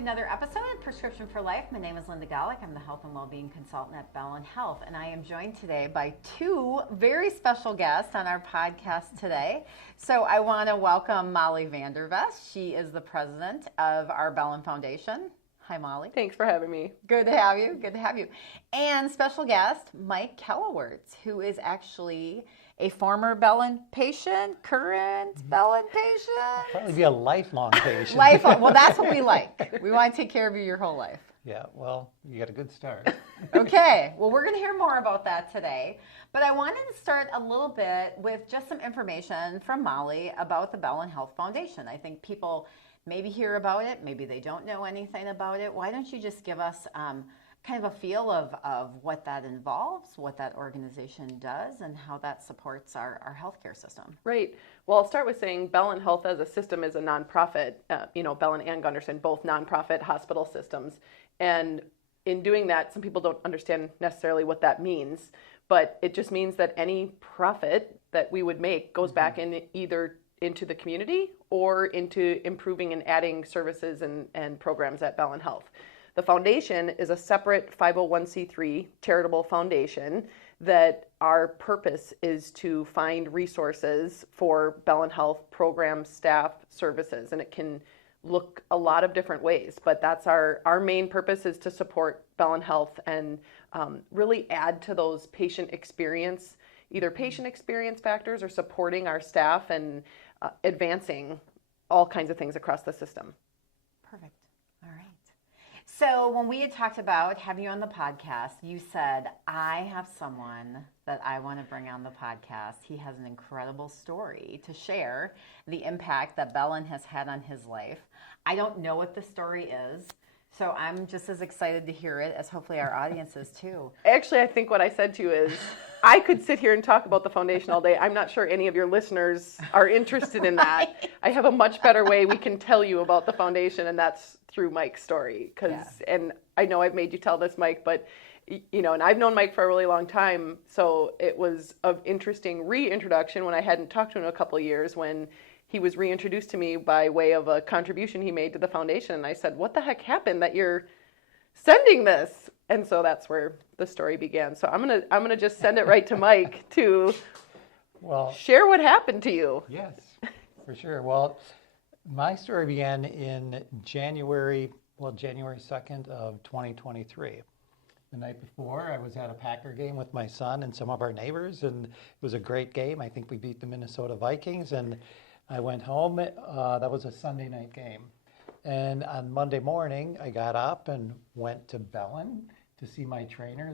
another episode of Prescription for Life. My name is Linda Golick. I'm the Health and Wellbeing Consultant at Bellin Health, and I am joined today by two very special guests on our podcast today. So I want to welcome Molly Vandervest. She is the president of our Bellin Foundation. Hi, Molly. Thanks for having me. Good to have you. Good to have you. And special guest, Mike Kellewertz, who is actually a former Bellin patient, current Bellin patient. Probably be a lifelong patient. Lifelong. Well, that's what we like. We want to take care of you your whole life. Yeah, well, you got a good start. Okay. Well, we're going to hear more about that today. But I wanted to start a little bit with just some information from Molly about the Bellin Health Foundation. I think people maybe hear about it, maybe they don't know anything about it. Why don't you just give us kind of a feel of what that involves, what that organization does, and how that supports our healthcare system. Right. Well, I'll start with saying Bellin Health as a system is a nonprofit, Bellin and Gunderson, both nonprofit hospital systems. And in doing that, some people don't understand necessarily what that means, but it just means that any profit that we would make goes back in either into the community or into improving and adding services and programs at Bellin Health. The foundation is a separate 501c3 charitable foundation that our purpose is to find resources for Bellin Health program, staff, services, and it can look a lot of different ways, but that's our main purpose is to support Bellin Health and really add to those patient experience, either patient experience factors or supporting our staff and advancing all kinds of things across the system. Perfect. All right. So when we had talked about having you on the podcast, you said, I have someone that I want to bring on the podcast. He has an incredible story to share, the impact that Bellin has had on his life. I don't know what the story is, so I'm just as excited to hear it as hopefully our audience is too. Actually, I think what I said to you is, I could sit here and talk about the foundation all day. I'm not sure any of your listeners are interested in that. Right. I have a much better way we can tell you about the foundation, and that's through Mike's story. And I know I've made you tell this, Mike, but and I've known Mike for a really long time, so it was an interesting reintroduction when I hadn't talked to him in a couple of years when he was reintroduced to me by way of a contribution he made to the foundation. And I said, what the heck happened that you're sending this? And so that's where the story began. So I'm gonna just send it right to Mike to share what happened to you. Yes, for sure. Well, my story began in January 2nd of 2023. The night before, I was at a Packer game with my son and some of our neighbors, and it was a great game. I think we beat the Minnesota Vikings, and I went home. That was a Sunday night game. And on Monday morning, I got up and went to Bellin to see my trainer,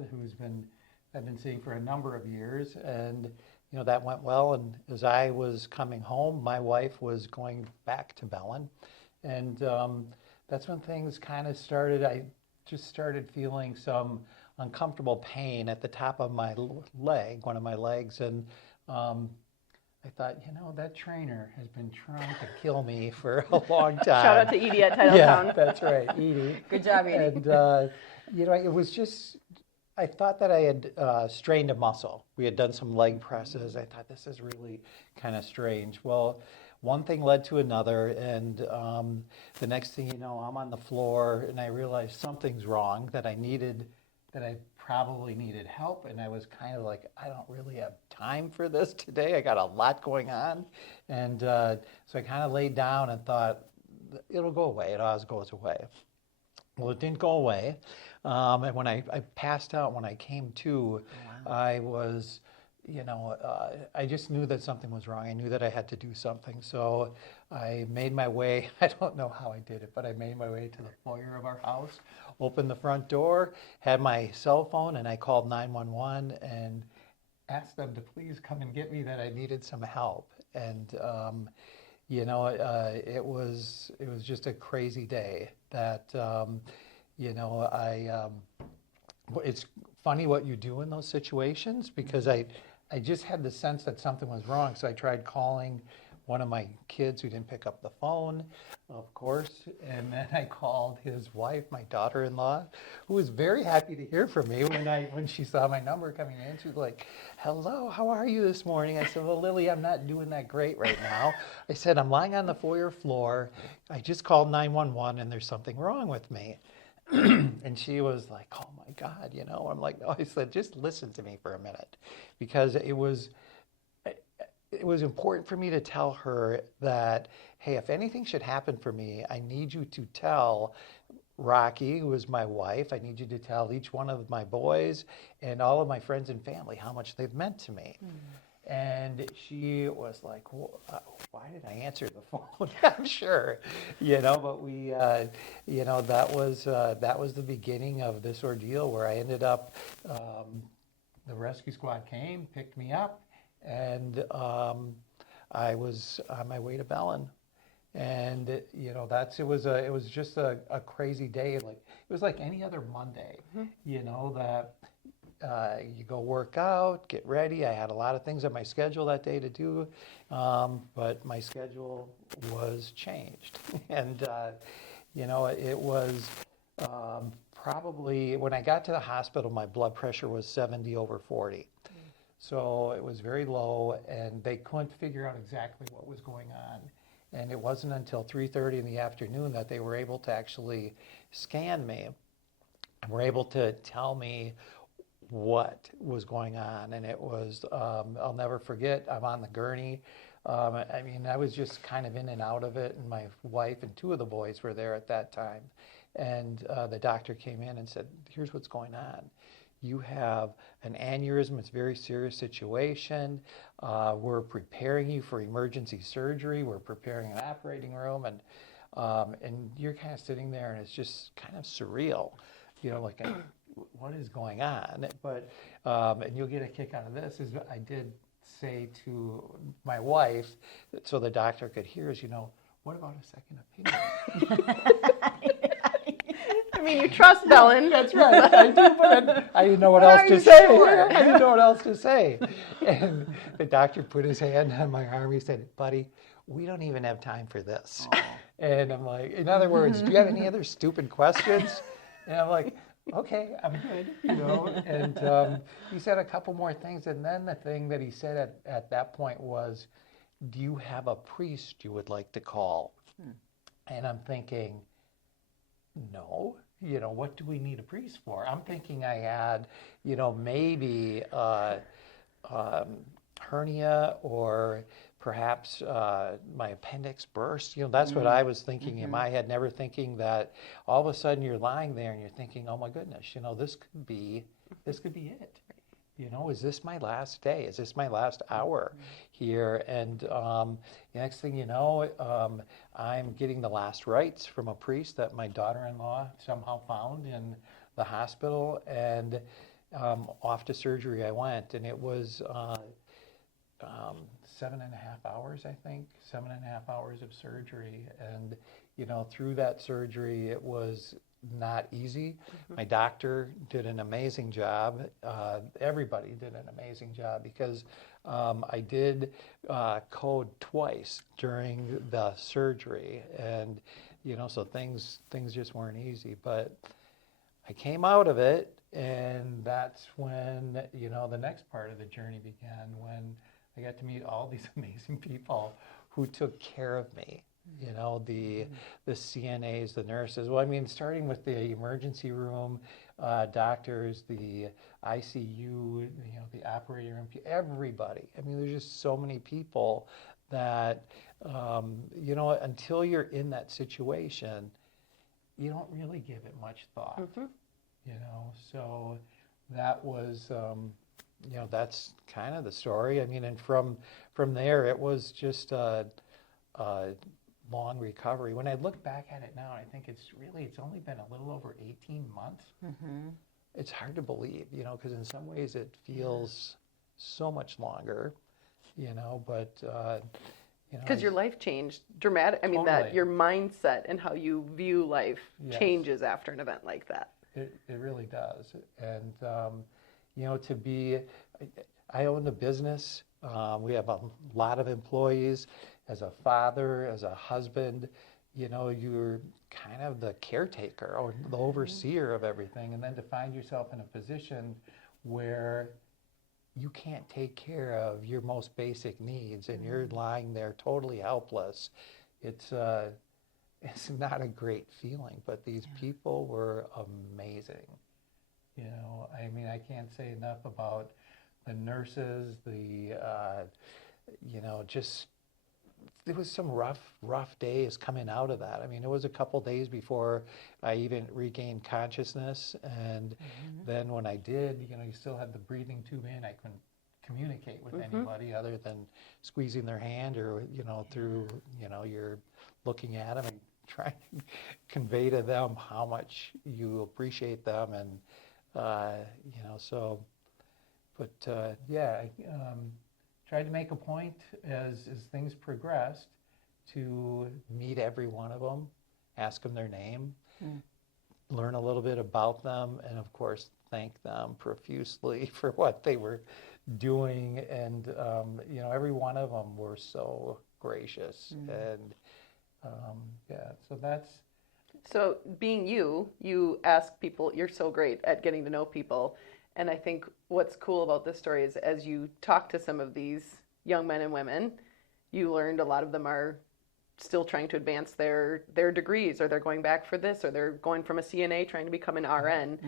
I've been seeing for a number of years, and that went well. And as I was coming home, my wife was going back to Bellin, and that's when things kind of started. I just started feeling some uncomfortable pain at the top of my leg, one of my legs, and I thought, that trainer has been trying to kill me for a long time. Shout out to Edie at Titletown. Yeah, that's right, Edie. Good job, Edie. And, it was just, I thought that I had strained a muscle. We had done some leg presses. I thought, this is really kind of strange. Well, one thing led to another, and the next thing you know, I'm on the floor, and I realized something's wrong, that I probably needed help, and I was kind of like, I don't really have time for this today. I got a lot going on, and so I kind of laid down and thought, it'll go away. It always goes away. Well, it didn't go away, and when I passed out, when I came to, wow. I was, I just knew that something was wrong. I knew that I had to do something, so I made my way. I don't know how I did it, but I made my way to the foyer of our house, opened the front door, had my cell phone, and I called 911 and asked them to please come and get me, that I needed some help. And it was just a crazy day. That it's funny what you do in those situations, because I just had the sense that something was wrong. So I tried calling one of my kids who didn't pick up the phone, of course. And then I called his wife, my daughter-in-law, who was very happy to hear from me when she saw my number coming in. She was like, "Hello, how are you this morning?" I said, "Well, Lily, I'm not doing that great right now." I said, "I'm lying on the foyer floor. I just called 911 and there's something wrong with me." And she was like, "Oh my God, you know." I'm like, "No," I said, "Just listen to me for a minute," because it was important for me to tell her that, hey, if anything should happen for me, I need you to tell Rocky, who is my wife, I need you to tell each one of my boys and all of my friends and family how much they've meant to me. And she was like, well, why did I answer the phone? I'm sure, but we, that was the beginning of this ordeal where I ended up, the rescue squad came, picked me up, and I was on my way to Bellin. And it was just a crazy day. Like it was like any other Monday, that you go work out, get ready. I had a lot of things on my schedule that day to do, but my schedule was changed. And it was probably when I got to the hospital, my blood pressure was 70/40. So it was very low, and they couldn't figure out exactly what was going on. And it wasn't until 3:30 in the afternoon that they were able to actually scan me and were able to tell me what was going on. And it was, I'll never forget, I'm on the gurney. I was just kind of in and out of it, and my wife and two of the boys were there at that time. And the doctor came in and said, "Here's what's going on. You have an aneurysm. It's a very serious situation. We're preparing you for emergency surgery. We're preparing an operating room." And you're kind of sitting there, and it's just kind of surreal, like, what is going on? But, and you'll get a kick out of this, is I did say to my wife, so the doctor could hear, what about a second opinion? I mean, you trust Bellin. That's right. I do, but I didn't know what else to say. I didn't know what else to say. And the doctor put his hand on my arm. He said, "Buddy, we don't even have time for this." Oh. And I'm like, in other words, do you have any other stupid questions? And I'm like, okay, I'm good, And he said a couple more things. And then the thing that he said at that point was, "Do you have a priest you would like to call?" And I'm thinking, no. What do we need a priest for? I'm thinking I had, maybe hernia, or perhaps my appendix burst. That's what I was thinking in my head, never thinking that all of a sudden you're lying there and you're thinking, oh my goodness, this could be it. Is this my last day? Is this my last hour here? And the next thing you know, I'm getting the last rites from a priest that my daughter-in-law somehow found in the hospital, and off to surgery I went. And it was 7.5 hours, I think, 7.5 hours of surgery. And, through that surgery, it was not easy. My doctor did an amazing job. Everybody did an amazing job, because I did code twice during the surgery, and so things just weren't easy. But I came out of it, and that's when the next part of the journey began, when I got to meet all these amazing people who took care of me. The CNAs, the nurses. Well, starting with the emergency room doctors, the ICU, the operating room, everybody. There's just so many people that, until you're in that situation, you don't really give it much thought. So that was, that's kind of the story. And from there, it was just a long recovery. When I look back at it now, I think it's only been a little over 18 months. It's hard to believe, because in some ways it feels so much longer, but because your life changed dramatic. Totally. That your mindset and how you view life changes after an event like that. It really does. And I own the business. We have a lot of employees, as a father, as a husband, you're kind of the caretaker or the overseer of everything. And then to find yourself in a position where you can't take care of your most basic needs and you're lying there totally helpless, it's not a great feeling. But these people were amazing. I mean, I can't say enough about the nurses, just, there was some rough days coming out of that. I mean, it was a couple days before I even regained consciousness. And then when I did, you still had the breathing tube in. I couldn't communicate with anybody other than squeezing their hand or, through, you're looking at them and trying to convey to them how much you appreciate them. And, I tried to make a point as things progressed to meet every one of them, ask them their name, learn a little bit about them, and of course thank them profusely for what they were doing. And every one of them were so gracious. And so that's. So being you ask people, you're so great at getting to know people. And I think what's cool about this story is as you talk to some of these young men and women, you learned a lot of them are still trying to advance their degrees, or they're going back for this, or they're going from a CNA trying to become an RN.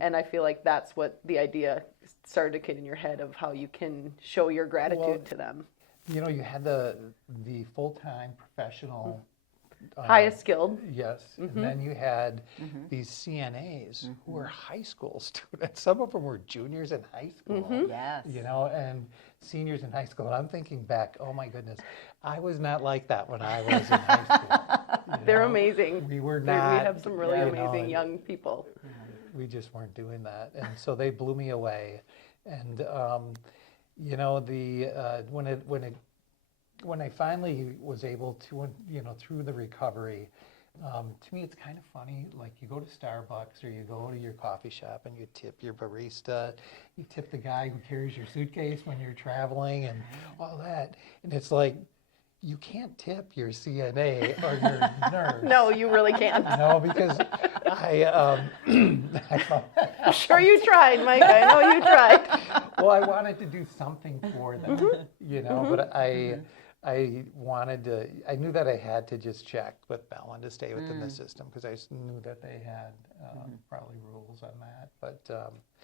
And I feel like that's what the idea started to get in your head of how you can show your gratitude to them. You had the full-time professional highest skilled. Yes. And then you had these CNAs who were high school students. Some of them were juniors in high school. Yes. And seniors in high school. And I'm thinking back, oh my goodness, I was not like that when I was in high school. They're amazing. We were not. We have some really amazing young people. We just weren't doing that. And so they blew me away. And, when I finally was able to, through the recovery, to me it's kind of funny, like you go to Starbucks or you go to your coffee shop and you tip your barista, you tip the guy who carries your suitcase when you're traveling and all that. And it's like, you can't tip your CNA or your nurse. No, you really can't. No, because I sure you tried, Mike. I know you tried. Well, I wanted to do something for them, but I wanted to, I knew that I had to just check with Bellin to stay within the system because I knew that they had probably rules on that. But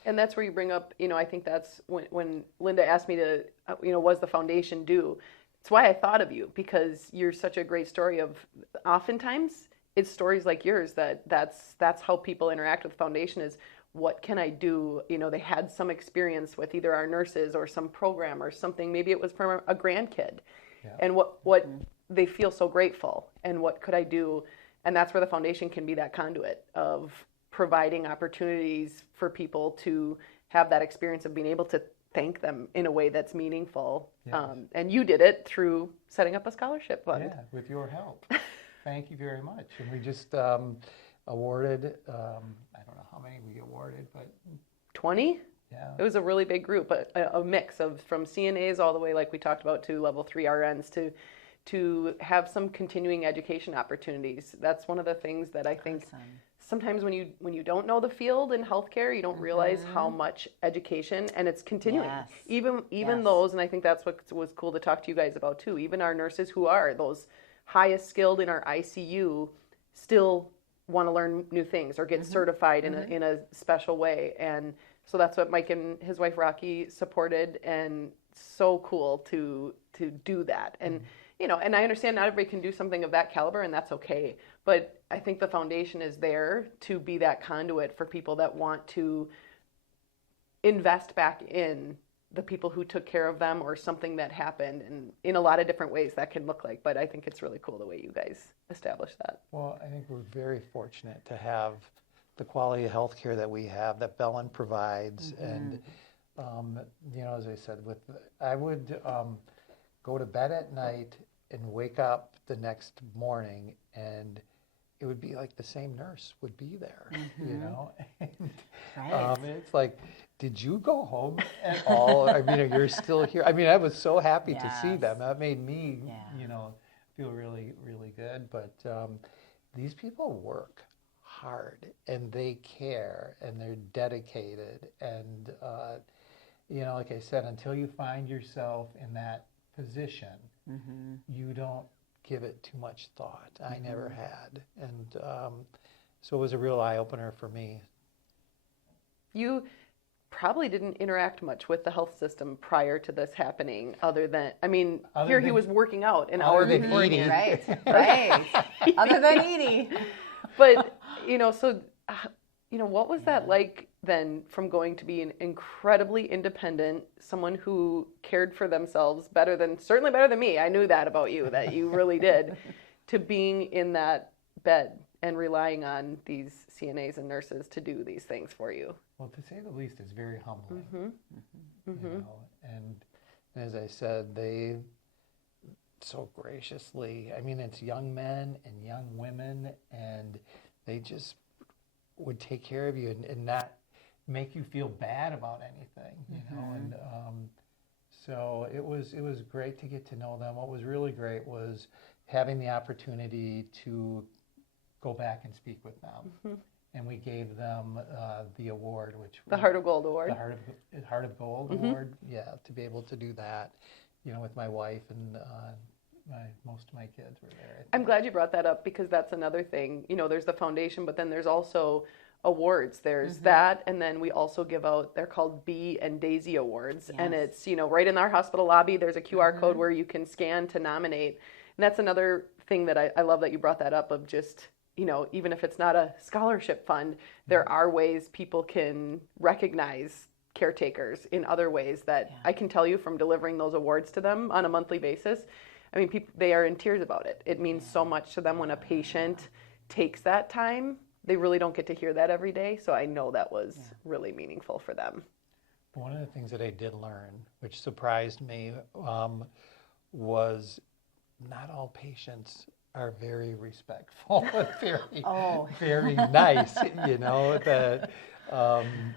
and that's where you bring up, I think that's when Linda asked me to, was the foundation due? It's why I thought of you, because you're such a great story of, oftentimes it's stories like yours that's how people interact with the foundation is, what can I do? They had some experience with either our nurses or some program or something. Maybe it was from a grandkid. Yeah. And what they feel so grateful, and what could I do? And that's where the foundation can be that conduit of providing opportunities for people to have that experience of being able to thank them in a way that's meaningful. Yes. And you did it through setting up a scholarship fund. Yeah, with your help. Thank you very much. And we just awarded, I don't know how many we awarded, but 20? Yeah. It was a really big group, a mix of from CNAs all the way, like we talked about, to level 3 RNs to have some continuing education opportunities. That's one of the things that I think sometimes when you don't know the field in healthcare, you don't realize how much education, and it's continuing. Yes. Even those, and I think that's what was cool to talk to you guys about too. Even our nurses who are those highest skilled in our ICU still want to learn new things or get certified in a special way. And so that's what Mike and his wife Rocky supported, and so cool to do that. And and I understand not everybody can do something of that caliber, and that's okay. But I think the foundation is there to be that conduit for people that want to invest back in the people who took care of them or something that happened, and in a lot of different ways that can look like. But I think it's really cool the way you guys established that. Well, I think we're very fortunate to have the quality of health care that we have, that Bellin provides. And, as I said, I would go to bed at night and wake up the next morning, and it would be like the same nurse would be there, And, Right. it's like, did you go home at all? I mean, you're still here. I mean, I was so happy to see them. That made me, feel really, really good. But these people work hard and they care and they're dedicated. And, like I said, until you find yourself in that position, you don't give it too much thought. I never had. And so it was a real eye-opener for me. You probably didn't interact much with the health system prior to this happening, other than he was working out an hour before eating. Right. Other than eating. But what was that like then, from going to be an incredibly independent, someone who cared for themselves certainly better than me. I knew that about you, that you really did, to being in that bed and relying on these CNAs and nurses to do these things for you? Well, to say the least, it's very humbling. And as I said, they so graciously, it's young men and young women, and they just would take care of you and not make you feel bad about anything, and so it was great to get to know them. What was really great was having the opportunity to go back and speak with them. And we gave them the award, which the Heart of Gold Award. The Heart of Gold Award, to be able to do that, with my wife and most of my kids were there. I'm glad you brought that up, because that's another thing. There's the foundation, but then there's also awards. There's that, and then we also give out, they're called Bee and Daisy Awards, and it's, right in our hospital lobby, there's a QR code where you can scan to nominate. And that's another thing that I love that you brought that up, of just, even if it's not a scholarship fund, there are ways people can recognize caretakers in other ways that I can tell you from delivering those awards to them on a monthly basis. They are in tears about it. It means so much to them when a patient takes that time. They really don't get to hear that every day. So I know that was really meaningful for them. One of the things that I did learn, which surprised me, was not all patients are very respectful and very nice, that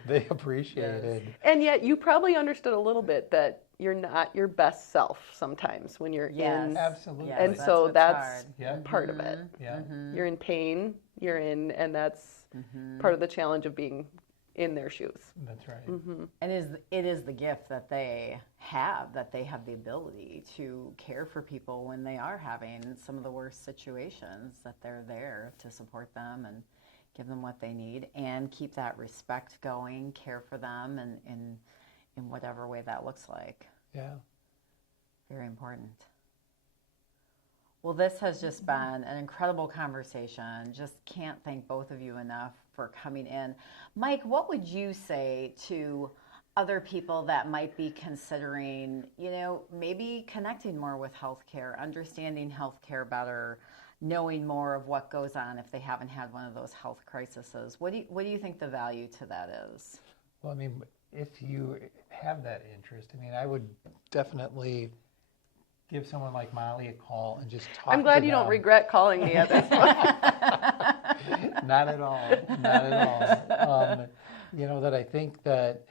they appreciated. And yet you probably understood a little bit that you're not your best self sometimes when you're in. Absolutely. And so that's part of it. Yeah. You're in pain, and that's part of the challenge of being in their shoes. That's right. And it is the gift that they have the ability to care for people when they are having some of the worst situations, that they're there to support them and give them what they need and keep that respect going, care for them in whatever way that looks like. Yeah. Very important. Well, this has just been an incredible conversation. Just can't thank both of you enough for coming in. Mike, what would you say to other people that might be considering, maybe connecting more with healthcare, understanding healthcare better, knowing more of what goes on if they haven't had one of those health crises? What do you think the value to that is? Well, if you have that interest, I would definitely give someone like Molly a call and just talk. I'm glad to you them. don't regret calling me at this point. Not at all. Not at all. That I think that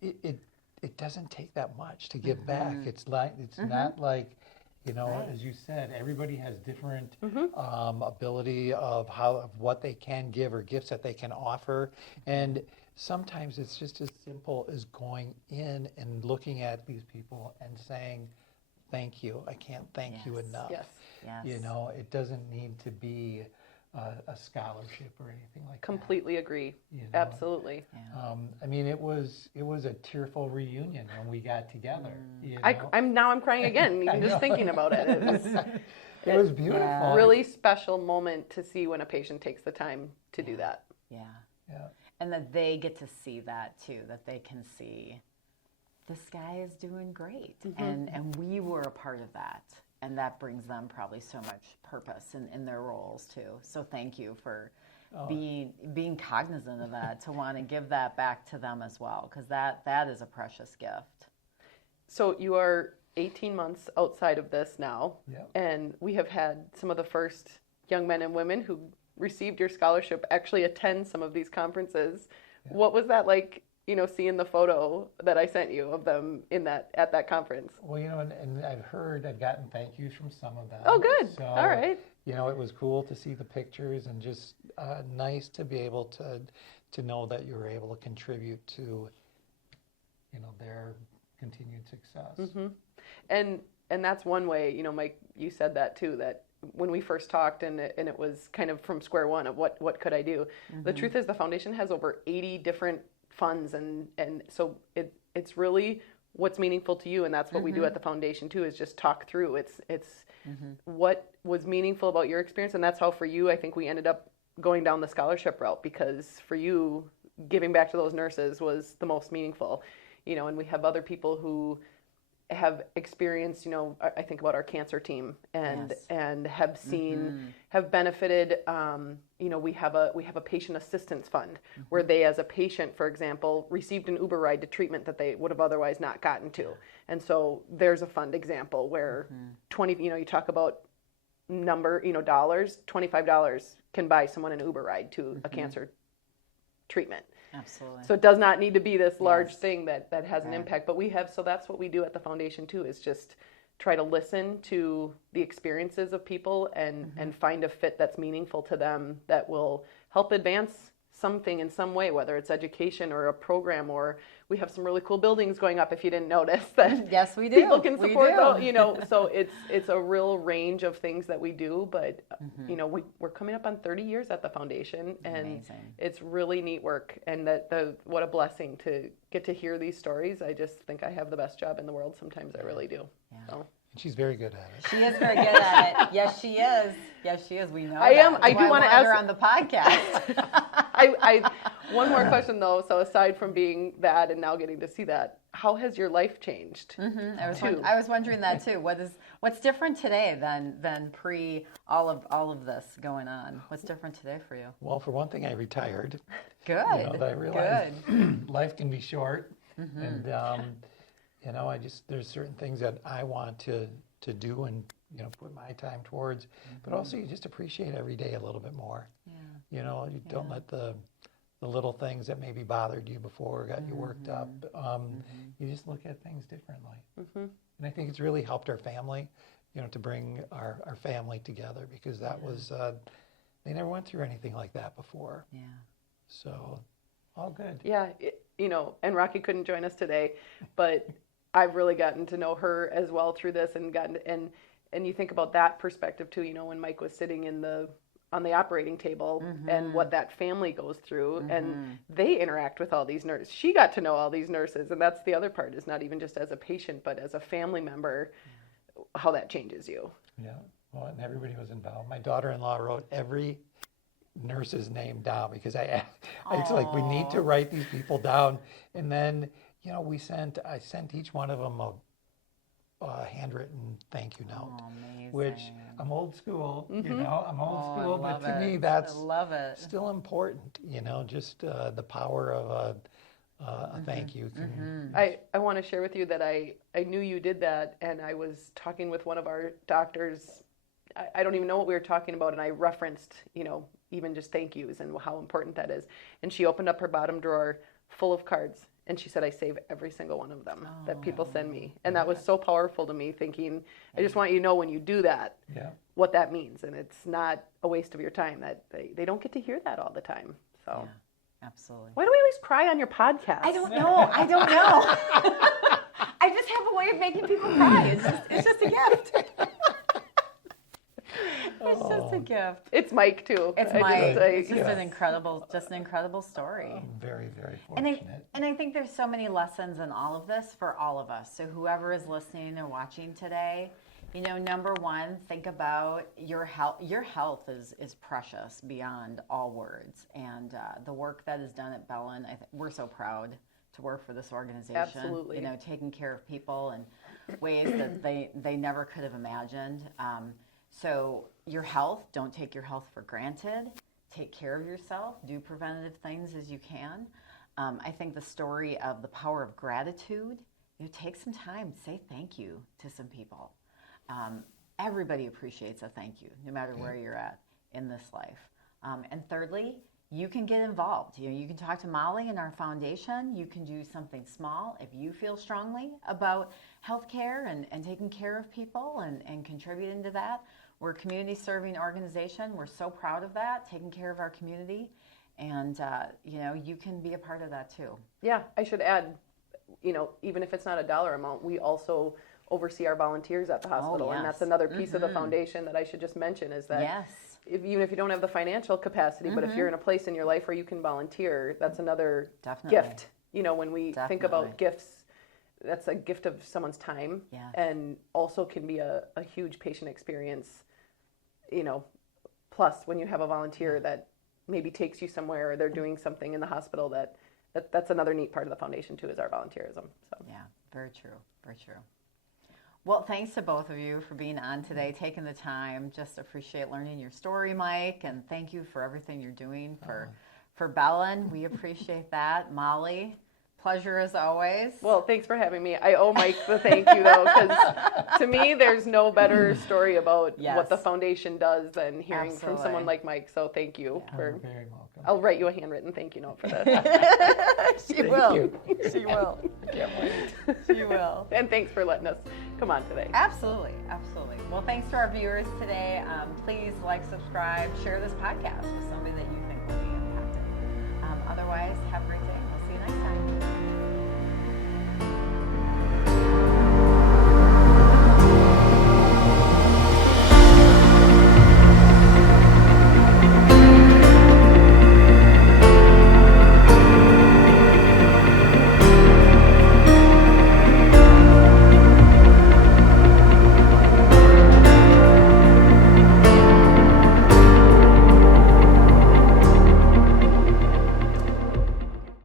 it doesn't take that much to give back. It's not like, as you said, everybody has different ability of what they can give or gifts that they can offer, and sometimes it's just as simple as going in and looking at these people and saying, thank you. I can't thank you enough. Yes. It doesn't need to be a scholarship or anything like Completely agree. Absolutely. Yeah. It was a tearful reunion when we got together. I'm crying again, even just thinking about it. It was beautiful. Yeah. Really special moment to see when a patient takes the time to do that. Yeah. Yeah. And that they get to see that too, that they can see this guy is doing great. And we were a part of that. And that brings them probably so much purpose in their roles too. So thank you for being cognizant of that, to want to give that back to them as well, because that is a precious gift. So you are 18 months outside of this now, and we have had some of the first young men and women who received your scholarship actually attend some of these conferences. What was that like seeing the photo that I sent you of them at that conference. Well, and I've gotten thank yous from some of them. Oh, good. So, All right. It was cool to see the pictures and just nice to be able to know that you were able to contribute to, their continued success. Mm-hmm. And that's one way, Mike, you said that too, that when we first talked and it was kind of from square one of what could I do. Mm-hmm. The truth is the foundation has over 80 different funds and so it's really what's meaningful to you, and that's what we do at the foundation too, is just talk through. It's what was meaningful about your experience, and that's how for you I think we ended up going down the scholarship route, because for you giving back to those nurses was the most meaningful. And we have other people who have experienced, I think about our cancer team and have seen, have benefited. We have a patient assistance fund where they, as a patient, for example, received an Uber ride to treatment that they would have otherwise not gotten to. And so there's a fund example where 20, you talk about dollars, $25 can buy someone an Uber ride to a cancer treatment. Absolutely. So it does not need to be this large thing that has an impact. But so that's what we do at the foundation too, is just try to listen to the experiences of people and find a fit that's meaningful to them that will help advance something in some way, whether it's education or a program, or we have some really cool buildings going up, if you didn't notice that. Yes, we do. People can support those, so it's a real range of things that we do, but we're coming up on 30 years at the foundation, and amazing. It's really neat work, and what a blessing to get to hear these stories. I just think I have the best job in the world. Sometimes I really do. Yeah. So. She's very good at it. She is very good at it. Yes, she is. Yes, she is. We know. I am. That. I do want to ask her on the podcast. One more question though. So aside from being that and now getting to see that, how has your life changed? I was wondering that too. What's different today than pre all of this going on? What's different today for you? Well, for one thing, I retired. Good. I realized life can be short, and there's certain things that I want to do and put my time towards, but also you just appreciate every day a little bit more. Yeah. You don't let the little things that maybe bothered you before got you worked up. You just look at things differently. And I think it's really helped our family, to bring our family together, because that was they never went through anything like that before. Yeah. So all good. Yeah. And Rocky couldn't join us today, but I've really gotten to know her as well through this, and you think about that perspective too. When Mike was sitting on the operating table and what that family goes through, and they interact with all these nurses. She got to know all these nurses, and that's the other part, is not even just as a patient, but as a family member, how that changes you. Yeah. Well, and everybody was involved. My daughter-in-law wrote every nurse's name down, because it's like, we need to write these people down, and then. I sent each one of them a handwritten thank you note, which I'm old school, I'm old school, but to me that's still important, just the power of a thank you. I want to share with you that I knew you did that, and I was talking with one of our doctors. I don't even know what we were talking about, and I referenced, even just thank yous and how important that is. And she opened up her bottom drawer full of cards. And she said, I save every single one of them that people send me. And that was so powerful to me, thinking, I just want you to know when you do that, what that means. And it's not a waste of your time. That they don't get to hear that all the time. So, yeah, absolutely. Why do we always cry on your podcast? I don't know. I just have a way of making people cry. It's just a gift. It's just a gift. It's Mike too. It's Mike. It's just an incredible story. I'm very, very fortunate. And I think there's so many lessons in all of this for all of us. So whoever is listening or watching today, number one, think about your health. Your health is precious beyond all words. And the work that is done at Bellin, we're so proud to work for this organization. Absolutely. Taking care of people in ways that they never could have imagined. So your health, don't take your health for granted. Take care of yourself. Do preventative things as you can. I think the story of the power of gratitude, take some time, say thank you to some people. Everybody appreciates a thank you, no matter where you're at in this life. And thirdly, you can get involved. You can talk to Molly and our foundation. You can do something small if you feel strongly about healthcare and taking care of people and contributing to that. We're a community serving organization. We're so proud of that, taking care of our community. And, you can be a part of that too. Yeah, I should add, even if it's not a dollar amount, we also oversee our volunteers at the hospital. yes. And that's another piece of the foundation that I should just mention is that Yes. even if you don't have the financial capacity, but if you're in a place in your life where you can volunteer, that's another Definitely. gift. When we think about gifts, that's a gift of someone's time Yes. and also can be a huge patient experience, plus when you have a volunteer that maybe takes you somewhere or they're doing something in the hospital that's another neat part of the foundation too, is our volunteerism. So Yeah, very true, very true. Well, thanks to both of you for being on today, taking the time. Just appreciate learning your story, Mike, and thank you for everything you're doing for Bellin. We appreciate that. Molly, pleasure as always. Well, thanks for having me. I owe Mike the thank you, though, because to me, there's no better story about what the foundation does than hearing from someone like Mike. So thank you. You're very welcome. I'll write you a handwritten thank you note for this. She will. She will. She will. And thanks for letting us come on today. Absolutely, absolutely. Well, thanks to our viewers today. Please like, subscribe, share this podcast with somebody that you think will be impacted. Otherwise, have a great day. We'll see you next time.